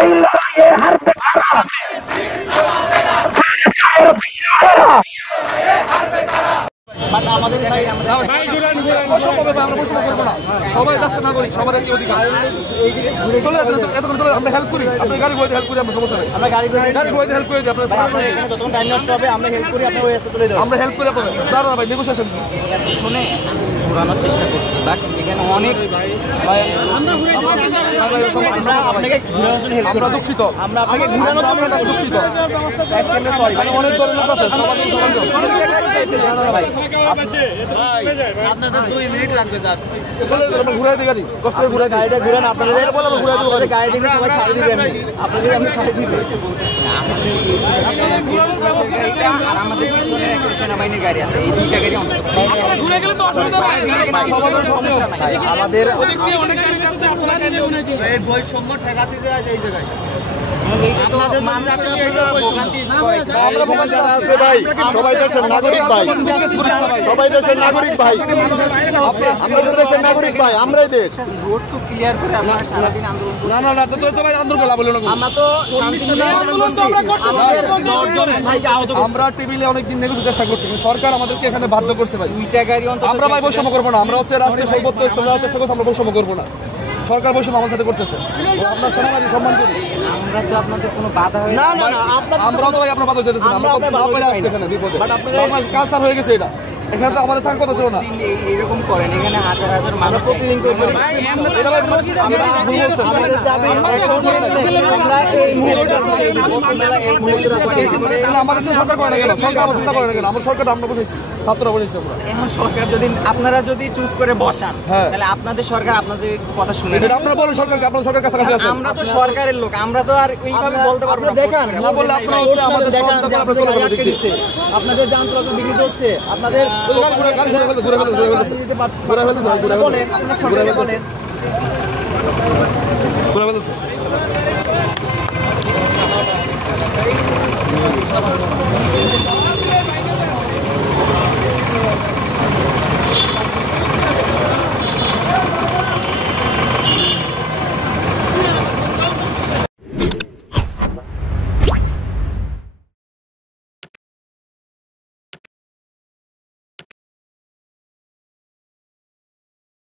এই লড়াইয়ে হারবে কারা? সবাই রাস্তা নাগরিক, সবার একই অধিকার। চলে এতক্ষণ চলে আমরা হেল্প করি, আপনার গাড়ি ঘোড়াতে হেল্প করি, আমরা সমস্যা নেই। আমরা গাড়ি ঘোড়াতে হেল্প করে দিই, আপনার যতক্ষণ টাইম নষ্ট হবে আমরা হেল্প করি, আপনার ওই রাস্তা তুলে দেবো। আমরা হেল্প করি আপনাদের। দাঁড়ান ভাই, নেগোসিয়েশন শুনে ঘোরানোর চেষ্টা করছি, বাট এখানে অনেক আমরা দুঃখিত, আমরা আপনাকে ঘুরানোর জন্য দুঃখিত। অনেক ধরনের আছে, সবাই আপনাদের 2 মিনিট লাগবে। ঘুরাই দিই গাড়ি, কষ্ট করে ঘুরাই গাড়িটা ঘুরান, আপনাদের ঘুরাই দেবো গাড়ি দেখে সবাই ছাড়ে দিবেন, আপনাদের আমি ছাড়ে দিবেন। আর আমাদের পিছনে একটা সেনাবাহিনীর গাড়ি আছে, এই 2টা গাড়ি ঘুরে গেলে তো অসুবিধা নাই, সমস্যা নাই। আমাদের এই বৈষম্য ঠেকাতে যায় এই জায়গায়। যারা আছে ভাই, সবাই দেশের নাগরিক ভাই, সবাই দেশের নাগরিক ভাই, আমাদের দেশের নাগরিক ভাই, আমরাই দেশ। রোড তো ক্লিয়ার করে আমরা সারাদিন আন্দোলন করি। না না না, তো ভাই আন্দোলন করা বলো না, আমরা তো আমরা টেবিলে অনেকদিন নেগোসিয়েশন চেষ্টা করছি, সরকার আমাদেরকে এখানে বাধ্য করছে ভাই। 2টা গাড়ি অন্তত আমরা ভাই বৈষম্য করবো না, আমরা হচ্ছে রাষ্ট্রের সর্বোচ্চ স্তরে যাওয়ার চেষ্টা করছি, আমরা বৈষম্য করবো না। সরকার বৈষম্য আমার সাথে করতেছে, আমরা সেনাবাহিনী সম্মান করি। আমরা তো আপনাদের কোনো বাধা হয় না না, আমরাও তো ভাই আপনার বাধা যেতেছি, আমরা তো বাধা আসছে এখানে বিপদে, আমার কালচার হয়ে গেছে এটা, এখানে তো আমাদের থাকার কথা ছিল না। এরকম করেন, এখানে হাজার হাজার মানুষ প্রতিদিন করে। আমাদের সরকার করে না কেন? সরকার আমার চিন্তা করে না কেন? আমার সরকার আমরা বসেছি, ছাত্ররা বসেছি। এখন সরকার যদি আপনারা যদি চুজ করে বসান, তাহলে আপনাদের সরকার আপনাদের কথা শুনে। আপনারা বলেন সরকারকে, আপনার সরকার কাছাকাছি আছে। আমরা তো সরকারের লোক, আমরা তো আর ওইভাবে বলতে পারবো না। দেখেন না বললে আপনারা হচ্ছে আমাদের সরকার, আপনারা চলে যাবেন। আপনাদের যান চলাচল বিঘ্নিত হচ্ছে, আপনাদের ঘুরে ফেলতেছে